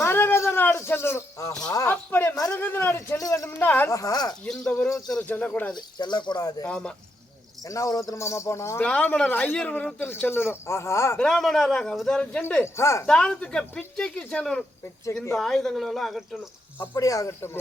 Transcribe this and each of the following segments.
மரகத நாடு செல்லணும். அப்படி மரகத நாடு செல்ல வேண்டும்னா இந்த உருவத்தில் செல்லக்கூடாது. ஆமா, என்ன உருவத்தில் மாமா போனோம்? பிராமணர் ஐயர் உருவத்தில் செல்லணும். பிராமணராக அவதாரம் சென்று தானத்துக்கு பிச்சைக்கு செல்லணும். இந்த ஆயுதங்கள் எல்லாம் அகற்றணும். அப்படியே ஆகட்டும்.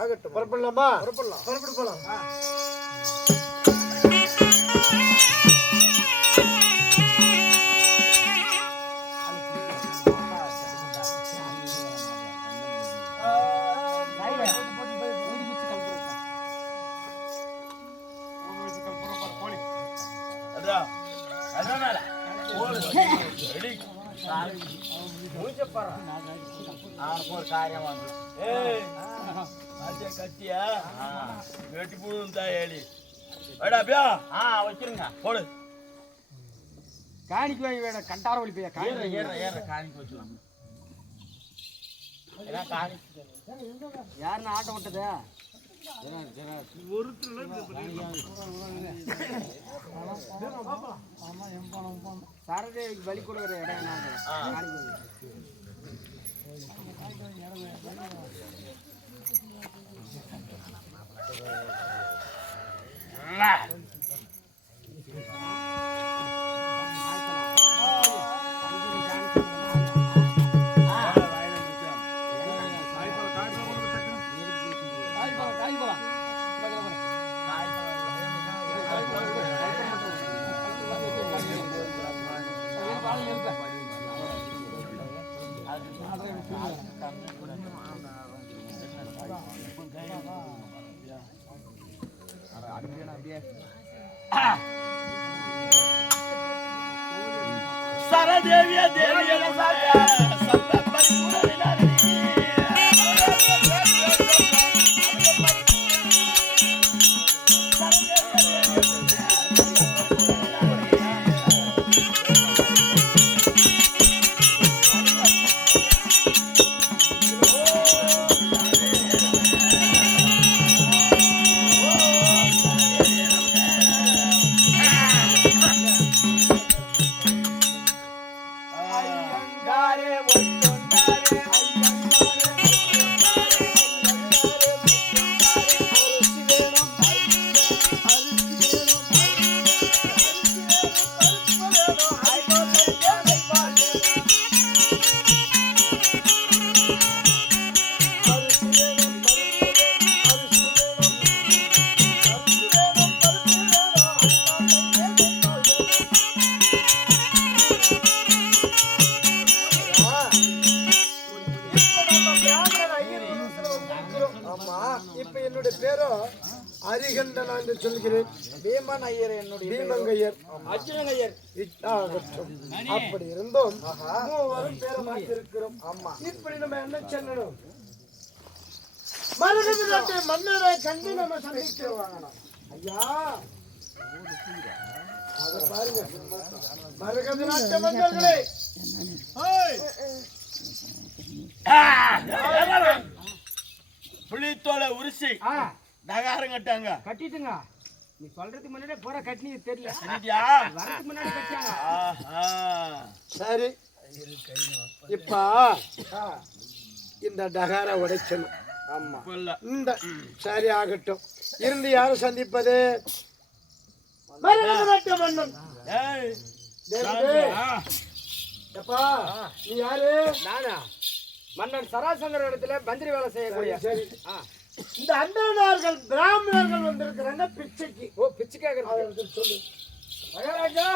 ஆகட்டும். புறப்படலாமா? புறப்பட்டு போலாம். ஒரு காரியம் வந்து கட்டியா வெட்டி பூந்தா ஏழி வச்சிருங்க போடு. காணிக்கு வாங்கி வேணும். கண்டார வழி போய் காணிக்கு வச்சுலாம். யாருன்னு ஆட்டம் விட்டதா? சரதேவிக்கு பலி கொடுக்குற இடம் சரதேவிய தேவிய அரிகண்டன் என்று சொல்கிறேன். பீமன் ஐயர் என்னுடைய பீமங்கையர் அர்ஜுனன் ஐயர். அப்படி இருந்தோம் மூவரும் பேரை மாற்றிருக்கிறோம். இப்படி நம்ம என்ன சொல்லணும்? மரகத நாட்டு மன்னரை கண்டு நம்ம சந்திக்கிறோம். ஐயா அத பாருங்க. மரகத நாட்டு மன்னர்களே, புளித்தோலை உரிசி டகாரம் கட்டாங்க. கட்டிட்டுங்க. நீ சொல்றதுக்கு முன்னாடியே போற கட்டினி தெரியல. வரதுக்கு முன்னாடி கட்டியாங்க. சரி, இப்ப இந்த டகார உடைச்சணும். ஆமா, இந்த சரி ஆகட்டும். இருந்து யாரும் சந்திப்பது? மரகத நாட்டு மன்னன். எப்பா நீ யாரு? நானா மன்னன் சராசங்கர இடத்துல மந்திரி வேலை செய்யக்கூடிய. சரி, இந்த அண்டனார்கள் பிராமணர்கள் வந்திருக்கிறாங்க பிச்சைக்கு. பிச்சை கேட்கறது சொல்லு. மகாராஜா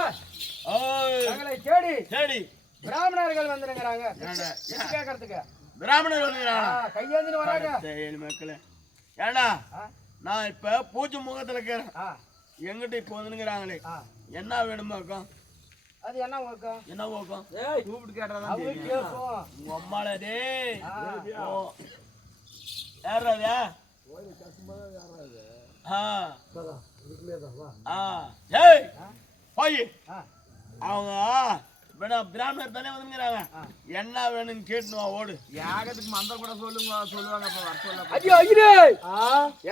தங்களை தேடி பிராமணர்கள் வந்துருங்கிறாங்க பிச்சை கேட்கறதுக்கு. பிராமணர் வந்துக்கிறாங்க, கையேந்தின்னு வராங்க. மக்களே ஏண்டா நான் இப்ப பூஜை முகத்துல இருக்கிறேன். எங்கிட்ட இப்ப வந்துங்கிறாங்களே என்ன வேணுமாக்கம்? அது என்ன ஓக்கம்? என்ன ஓக்கம்? கூப்பிட்டு கேட்டாதான் உங்க அம்மால டே யாராதா? போய் அவங்க பிராமணர் தானே வந்துங்கிறாங்க. என்ன வேணும்னு கேட்டுவா ஓடு. யாகத்துக்கு மந்தம் கூட சொல்லுவாங்க. ஐயோ ஐயரே,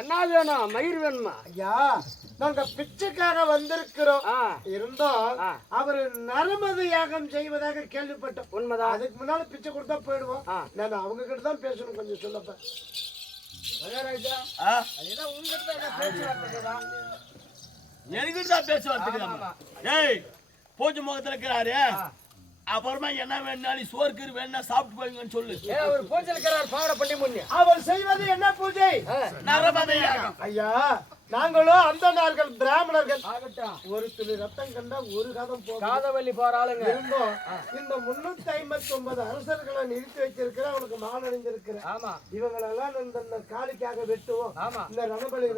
என்ன வேணும்? மயிர் வேணுமா? ஐயா, நாங்க பிச்சைக்காக வந்திருக்கிறோம். இருந்தோம் அவர் நரமது யாகம் செய்வதாக கேள்விப்பட்டோம். உண்மைதான். அதுக்கு முன்னால பிச்சை கொடுத்தா போயிடுவோம். நான் அவங்க கிட்ட தான் பேசணும். கொஞ்சம் சொல்லப்ப என்கிட்ட பேசுவார்த்துக்கு. ஏய், பூஜை முகத்துல இருக்கிறாரு. அப்புறமா என்ன வேணாலும் சோறு வேணா சாப்பிட்டு போவீங்கன்னு சொல்லு. ஒரு பூஜை இருக்கிறார், பாவட பண்ணி முன்னே. அவர் செய்வது என்ன பூஜை? நரமத யாகம். ஐயா, நாங்களும் அந்த நார்கள் பிராமணர்கள். ஒரு துளி ரத்தம் கண்டா ஒரு காதம் காதவல்லி போற ஆளுங்க இருந்தோம். இந்த 359 அரசர்களை நிறுத்தி வச்சிருக்கிற அவனுக்கு மானடைஞ்சிருக்கிற. ஆமா, இவங்களெல்லாம் இந்த காளிக்காக வெட்டுவோம். ஆமா, இந்த ரணபலி,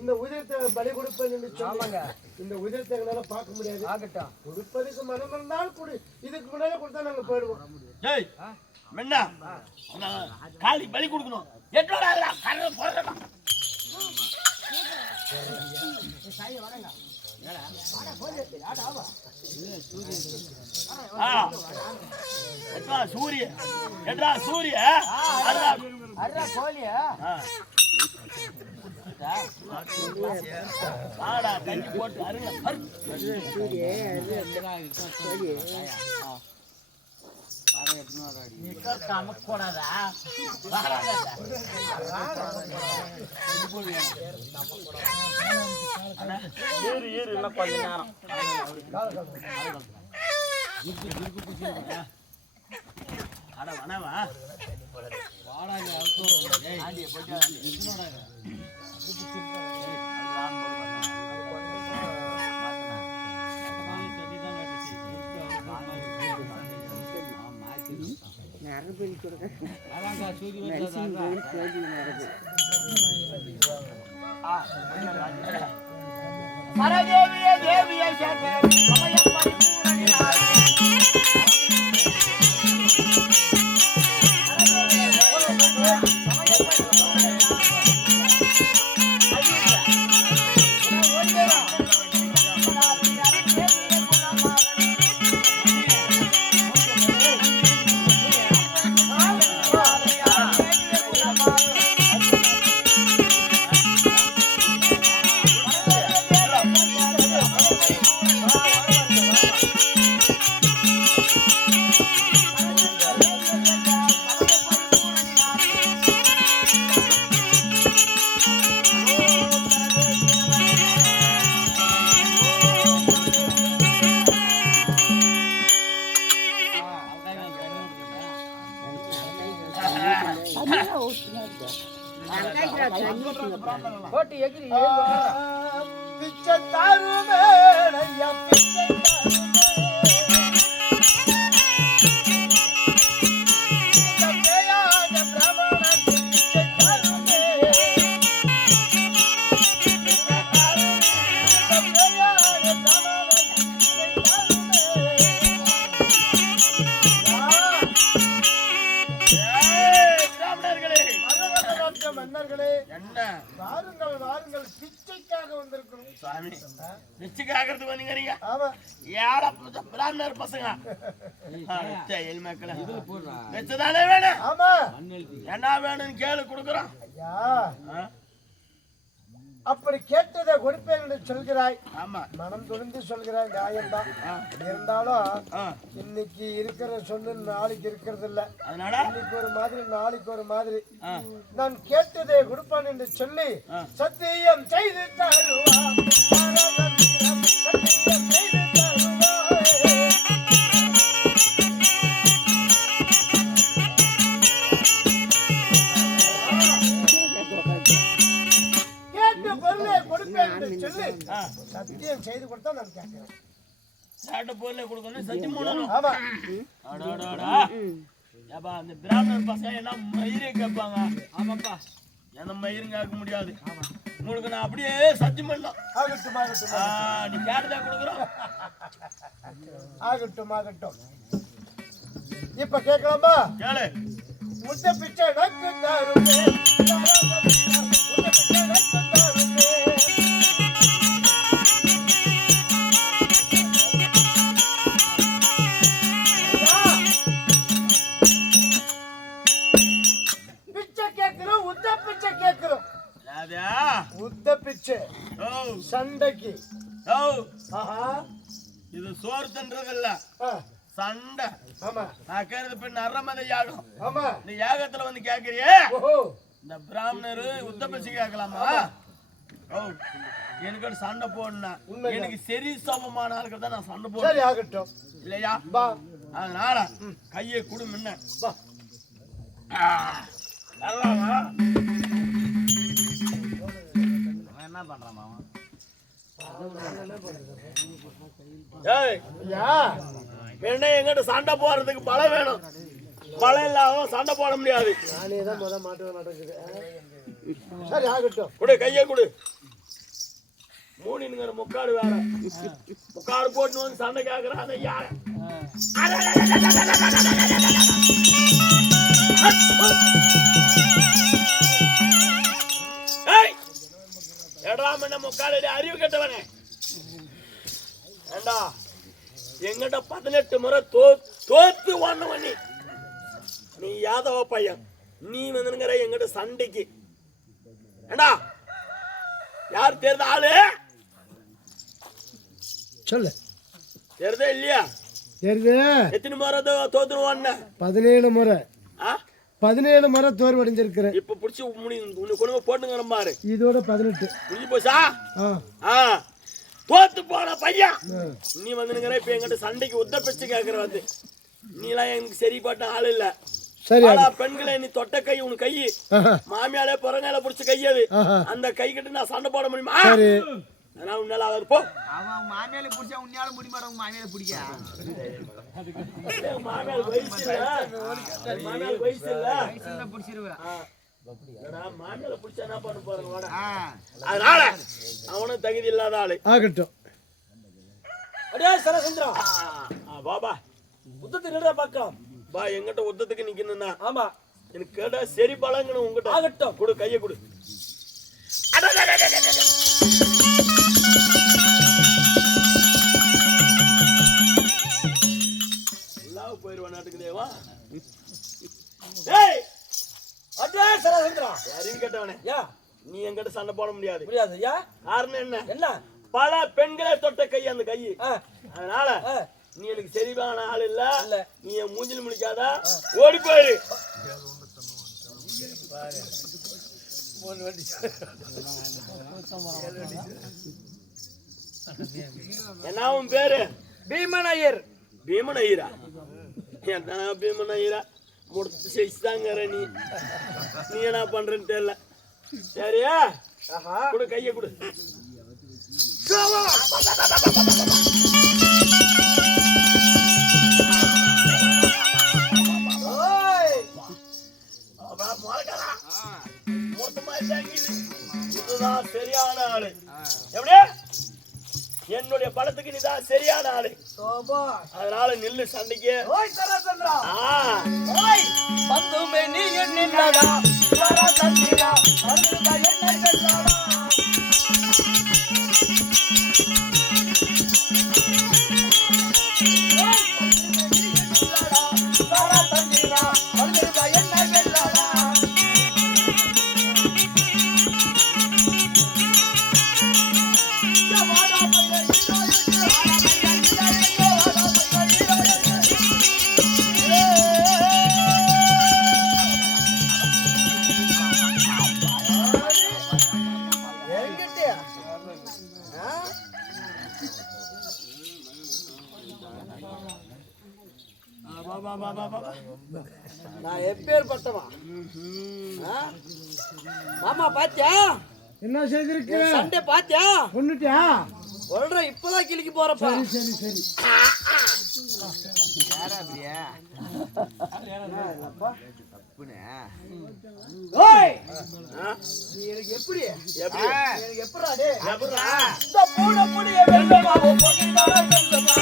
இந்த உதயத்தை பலி கொடுப்பேன்னு சொன்னாங்க. இந்த உதயத்தை எங்களால பார்க்க முடியாது. ஆகட்டும், கொடுப்பதுக்கு மனம் இருந்தால் கொடு. இதுக்கு முன்னால கொடுத்தா நாங்க போயிடுவோம். ஏய் மென்னா, காளி பலி கொடுக்கணும். எட்டோட கரை போறடா. சூரிய எட்ரா சூரிய கஞ்சி போட்டு அமுக்கூடாதா? கொஞ்ச நேரம் அட வனவா பரதேவியே தேவியை போட்டு எகிரி பிச்சை தாருமே பிச்சை மன்னர்களே, வாருங்கள் வாருங்கள், பிச்சைக்காக வந்திருக்கிறோம். சாமி, பிச்சைக்காக வந்துக்கிறீங்க? ஆமா, பிராமணர் பசங்க வச்சதானே வேணும். ஆமா, என்ன வேணும்னு கேளு கொடுக்குறோம். ஐயா, அப்படி கேட்டதை கொடுப்பேன் என்று சொல்கிறாய். ஆமா, மனம் துணிந்து சொல்கிறாய், நியாயம்தான். இருந்தாலும் இன்னைக்கு இருக்கிற சொல்லு நாளைக்கு இருக்கிறது இல்ல. அதனால இன்னைக்கு ஒரு மாதிரி நாளைக்கு ஒரு மாதிரி. நான் கேட்டதை கொடுப்பான் என்று சொல்லி சத்தியம் செய்து தருவான். சத்தியம் செய்து கொடுத்தா நான் கேட்கிறேன். பொருளை கொடுக்கணும், சத்தியம் பண்ணணும். ஆமா, ஏப்பா அந்த பிராமணர் பசங்க என்ன மயிரே கேட்பாங்க. ஆமாப்பா, என்ன மயிரும் கேட்க முடியாது. உங்களுக்கு நான் அப்படியே சத்தியம் பண்ணலாம். ஆகட்டும் ஆகட்டும், நீ கேட்டுதான் கொடுக்குறோம். ஆகட்டும் ஆகட்டும். இப்ப கேட்கலாமா? கேளு. முட்டை பிச்சை நக்கு தருமே, முட்டை பிச்சை நக்கு தருமே. பிச்சை சண்டைக்கு. ஆஹா, இது சோறு தன்றதில்ல, சண்டை. ஆமா, நான் கேக்குறது இப்ப நரமத யாகம். ஆமா, இந்த யாகத்துல வந்து கேக்குறியே, ஓஹோ, இந்த பிராமணரு யுத்த பேசி கேட்கலாமா? எனக்கு சண்டை போடணும், எனக்கு சரி சமமான ஆளுக்கு தான் நான் சண்டை போடுறேன். சரி ஆகட்டும் இல்லையா? அதனால கையை குடு முன்ன. என்ன பண்றான் மாமா? எங்கிட்ட சண்டை போறதுக்கு பலம் வேணும். பலம் இல்லாம சண்டை போட முடியாது. நானே தான் முத மாட்டு நடக்குது. சரி ஆகட்டும், குடு, கையை குடு. மூணிங்கிற முக்காடு வேற முக்காடு போட்டு வந்து சண்டை கேக்குறான். அதை யார எடாம முக்காடு அறிவு கட்டவனே. ஏண்டா எங்கிட்ட 18 முறை தோத்து ஓடணும். நீ யாதவ பையன், நீ வந்துங்கிற எங்கிட்ட சண்டைக்கு. ஏண்டா யார் தேர்ந்த ஆளு சொல்லு. தெரியுதா இல்லையா? தெரியுது. எத்தனை முறை தோத்துருவான்னு? 17 முறை. 17 முறை தோல்வடைஞ்சிருக்கிறேன். இப்ப புடிச்சு குடும்ப போட்டுங்கிற பாரு. இதோட 18 புரிஞ்சு போச்சா? தோத்து போன பையன் நீ வந்துங்கிற இப்ப எங்கிட்ட சண்டைக்கு உத்த பேச்சு கேக்குற வந்து. நீ எல்லாம் எனக்கு சரிப்பட்ட ஆள் இல்ல. பெண்களை நீ தொட்ட கை, உன் கை மாமியாலே புறங்கால புடிச்ச கையாது. அந்த கை கிட்ட நான் சண்டை போட முடியுமா? அதனால உன்னால ஆகாது. போ. அவன் மாமியால புடிச்சா உன்னால முடியுமாடா? உன் மாமியால பிடிக்க மாமியால வயசு இல்ல. மாமியால வயசு இல்ல. வயசுல புடிச்சிருவேன். மாமியால புடிச்சா என்ன பண்ண போறாங்க? அதனால அவனும் தகுதி இல்லாத ஆளு. ஆகட்டும். அடே சரசந்திரா, பாபா உத்தத்துக்கு நின்றா பார்க்கலாம். பா எங்கிட்ட உத்தத்துக்கு நிக்கணும்னா ஆமா எனக்கு கேட்டா சரி பழங்கணும். உங்ககிட்ட ஆகட்டும். கொடு, கையை கொடு. போயிருவான் நாட்டுக்கு தேவா. அறிவு கேட்டவனே, நீ என்கிட்ட சண்டை போட முடியாது. காரணம் என்ன? பல பெண்களை தொட்ட கை அந்த கை. அதனால நீ எனக்கு சரிவான ஆள் இல்ல. நீ என் மூஞ்சில் முடிக்காத, ஓடி போயிரு. என்ன உன் பேரு? பீமன் ஐயர். பீமன் ஐயரா? என்ன பீமன் ஐயரா? முடிச்சு செய்தாங்கிற நீ என்ன பண்றன்னு தெரியல. சரியா? கொடு, கையை கொடு. இதுதான் சரியான ஆளு. எப்படி? என்னுடைய படத்துக்கு நீதான் சரியான ஆளு. அதனால நில்லு சண்டைக்கு. நான் எப்பேற்பட்டவா? மாமா பாத்தியா? என்ன செய்திருக்கு? சண்டை பாத்தியா? கொன்னுட்டியா? சொல்ற இப்பதான் கிளிக்கு போறப்பா. சரி சரி. யாரா அப்படியே? எனக்கு எப்படி எனக்கு எப்படா டே? இந்த பூனை புடிய வெள்ளமா போகிட்டா வெள்ளமா.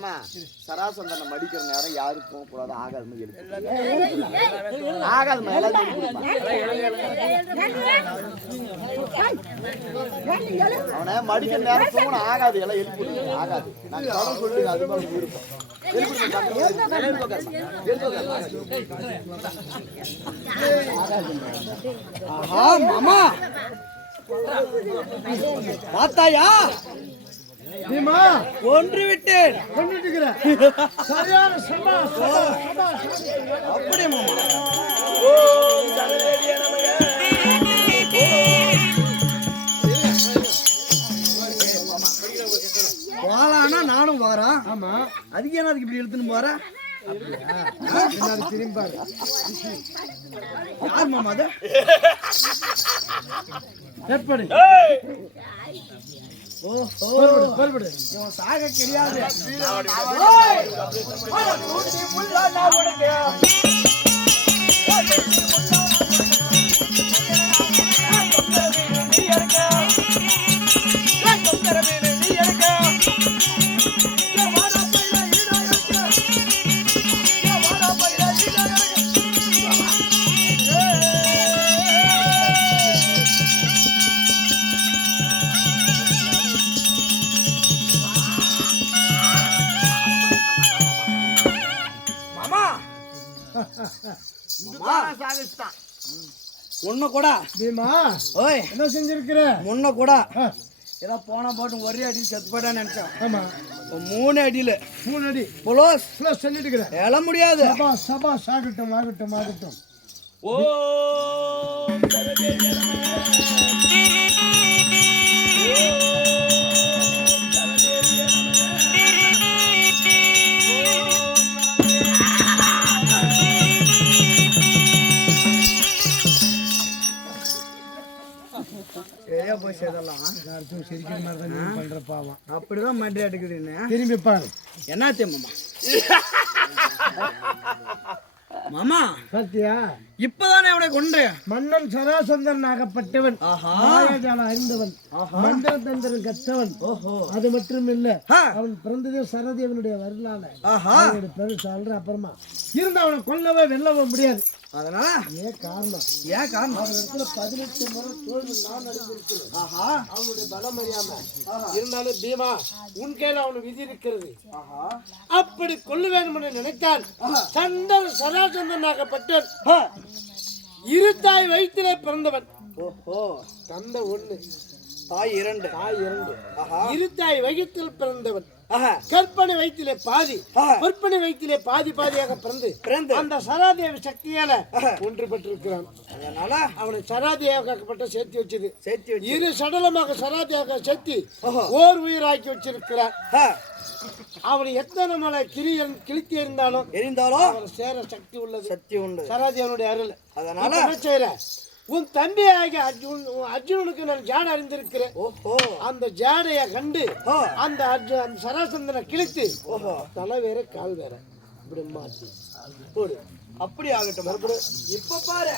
ஏமா சராசந்தனை மடிக்கிற நேரம் யாரும் போக கூடாது ஆகாதுன்னு ஆகாதுமா அவனை மடிக்கிற நேரம் போகணும் ஆகாது எல்லாம் எழுப்பி ஆகாது நான் கடன் சொல்லி அது மாதிரி இருப்போம் ஆஹா மாமா பார்த்தாயா பீமா ஒன்று விட்டேன் சரியான அப்படியே மாமா ஓம் சரதேவியே நமக. போலான்னா நானும் போறேன். ஆமா அதுக்கு என்ன அதுக்கு இப்படி இழுத்துன்னு போற திரும்பாரு யார் மாமா அது எப்படி ஏய், இவன் சாக கிடையாது உன்ன கூட பீமா ஓய் என்ன செஞ்சிருக்கிற முன்ன கூட ஏதோ போன போட்டு ஒரே அடி செத்து போயிட்டான்னு நினைச்சேன். ஆமா 3 அடியில 3 அடி புலோஸ் சொல்லிட்டு இருக்கிறேன் எழ முடியாது. சபா ஆகட்டும் ஆகட்டும் ஆகட்டும் ஓம் சரதேவியே நமக. ஓம் சரதேவியே நமக. ஏயா போய் சேதலாம் சிரிக்கிற மாதிரி தான் நீ பண்ற பாவம் அப்படிதான் மண்டி அடிக்குதுன்னு திரும்பி பாரு என்ன மாமா மாமா சத்தியா இப்பதானே அவனை கொண்டு மன்னன் சராசந்தன் ஆகப்பட்டவன் ஆஹா மாயாஜாலம் அறிந்தவன் மந்திர தந்திரம் கற்றவன் ஓஹோ அது மட்டும் இல்ல ஆ. அவன் பிறந்ததே சரதேவனுடைய வரலாறு ஆஹா அவனுடைய பேரு சொல்ற அப்புறமா இருந்து அவனை கொல்லவே வெல்லவே முடியாது அதனால ஏன் காரணம் ஏன் காரணம் அவன் இடத்துல 18 முறை தோல்வி நான் அடைந்திருக்கிறேன் ஆஹா அவனுடைய பலம் அறியாம இருந்தாலும் பீமா உன் கையில அவனுக்கு விதி இருக்கிறது ஆஹா அப்படி கொல்ல வேண்டும் என்று நினைத்தால் சந்தன் சராசந்தனாகப்பட்டவன் இருத்தாய் வயிற்றிலே பிறந்தவன் ஓஹோ தந்தை 1 தாய் 2 தாய் 2 ஆஹா இருத்தாய் வயிற்றில் பிறந்தவன் ஆஹா கற்பனை வயிற்றிலே பாதி ஆஹா. கற்பனை வயிற்றிலே பாதியாக பிறந்து அந்த சராதேவி சக்தியால ஒன்று பெற்றிருக்கிறான். அதனால அவனை சராதியாகப்பட்ட சேர்த்து வச்சது சேர்த்து வச்சு இரு சடலமாக சராதியாக சேர்த்து ஓஹோ. ஓர் உயிராக்கி வச்சிருக்கிறார். ஆ, அவனை எத்தனை மலை கிழித்தி இருந்தாலும் எரிந்தாலும் அவனை சேர சக்தி உள்ளது. சக்தி உண்டு. சராதியனுடைய அருள். அதனால இப்ப என்ன செய்யற உன் தம்பியாகிய அர்ஜுனனுக்கு நான் ஜாடை அறிந்திருக்கிறேன். ஓஹோ அந்த ஜாடையை கண்டு ஆ. அந்த அந்த சராசந்தனை கிழித்து ஓஹோ தலை வேற கால் வேற இப்படி மாத்தி போடு. அப்படி ஆகட்டும் மறுபடியும் இப்ப பாரு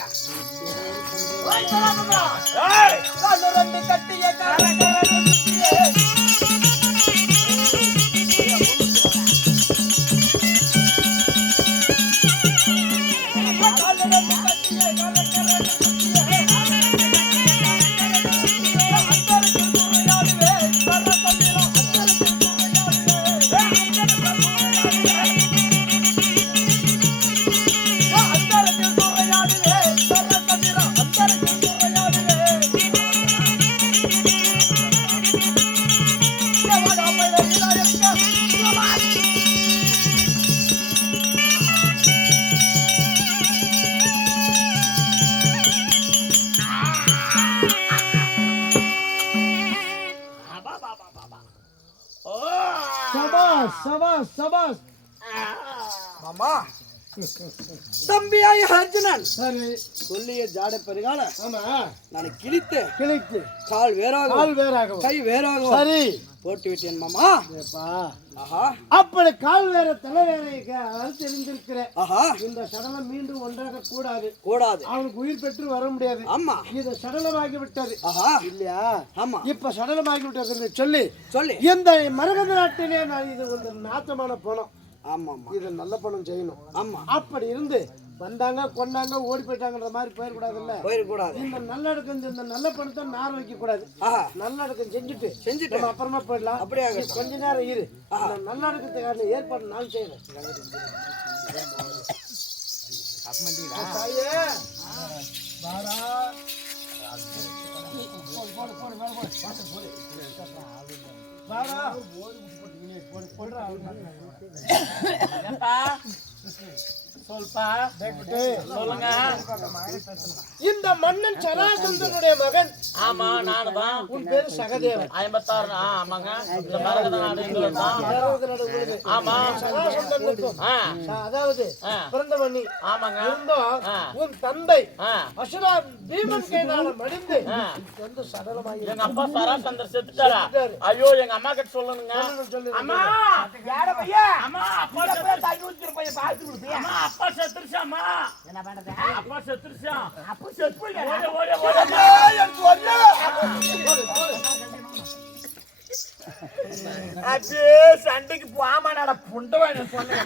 சபாஸ் சபாஸ் சபாஸ். மாமா தம்பியாய் அர்ஜுனன் சரி சொல்லிய ஜாடை பெருகால ஆமா நான் கிழித்து கிழித்து கால் வேறாக கால் வேறாகவும் கை வேறாக சரி போட்டு விட்டேன் மாமா. ஏப்பா, ஆஹா அப்படி கால் வேற தலை வேற தெரிந்திருக்கிற ஆஹா இந்த சடலம் மீண்டும் ஒன்றாக கூடாது. கூடாது. அவனுக்கு உயிர் பெற்று வர முடியாது. ஆமா இது சடலமாகி விட்டது ஆஹா இல்லையா? ஆமா இப்ப சடலமாகி விட்டது என்று சொல்லி சொல்லு. இந்த மரகத நாட்டிலே நான் இது ஒரு நாத்தமான பணம், ஆமா ஆமா இது நல்ல பணம் செய்யணும். ஆமா அப்படி இருந்து வந்தாங்க கொண்டாங்க ஓடி போயிட்டாங்கன்ற மாதிரி போயிடக்கூடாதுல்ல. போயிடக்கூடாது. இந்த நல்லடக்கம் இந்த நல்ல பணத்தை நார் வைக்க கூடாது. ஆஹா நல்லடக்கம் செஞ்சுட்டு செஞ்சுட்டு நம்ம அப்புறமா போயிடலாம். அப்படியே நீ கொஞ்ச நேரம் இரு. இந்த நல்லடக்கத்துக்கான ஏற்பாடு நான் செய்யறேன். தாயே, வாடா. வாடா. சொல்பா சொல்லுங்க. இந்த மன்னன் சராசந்தனுடைய மகன். ஆமா நானுதான். உன் பேரு சகதேவன். 56. ஆமாங்க. இந்த மரகத நாடு எங்களுதுதான். சராசந்தனோட ஊரு. ஆமா. சராசந்தனுக்கும் அதாவது ஆ. பிறந்தவன் நீ ஆமாங்க. இருந்தோம். ஆ. உன் தந்தை ஆ. அசுரா பீமன் கையினால மடிந்து வந்து சடலமாகி எங்க அப்பா சராசந்தர் செத்துட்டாரா? ஐயோ எங்க அம்மா கிட்ட சொல்லணுங்க. சொல்லு. அம்மா அம்மா அப்பா அப்பா செத்துருச்சாமா? என்ன பண்றது? அப்பா செத்துருச்சா? அப்பா செத்து போயிட்டாரா? ஓடு ஓடு ஓடு. அப்படியே சண்டைக்கு போமா நட புண்டவன் சொன்னேன்.